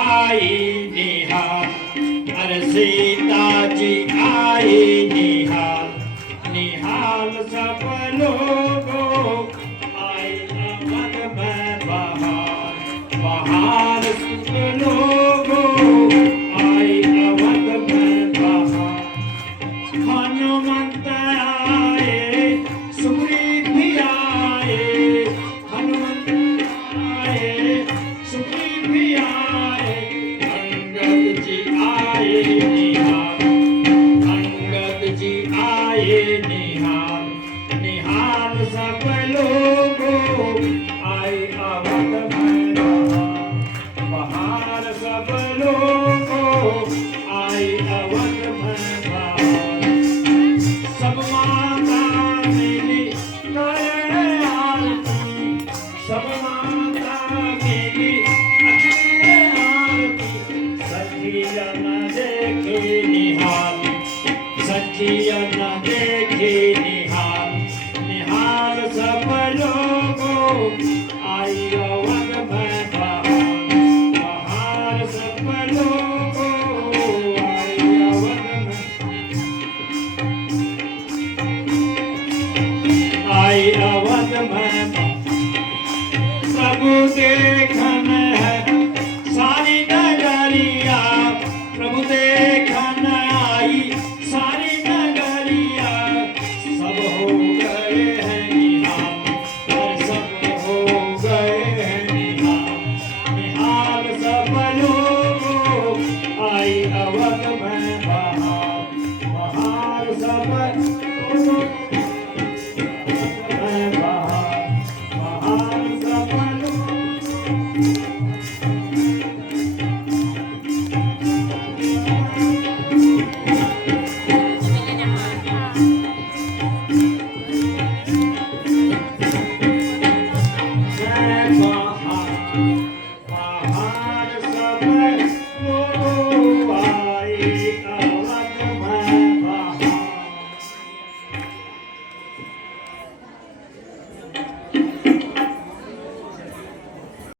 आई निहाल, अरे सीता जी आई निहाल, निहाल सब लोगों आई अवध में बहार, बहार सब लोगों आई अवध में बहार। हनुमंत आए सुग्रीव भी आए, हनुमंत आए सुग्रीव भी आए, अंगद जी आए निहाल, अंगद जी आए निहाल, निहाल सब लोगों आए अवध में बहार, बहार सब लोग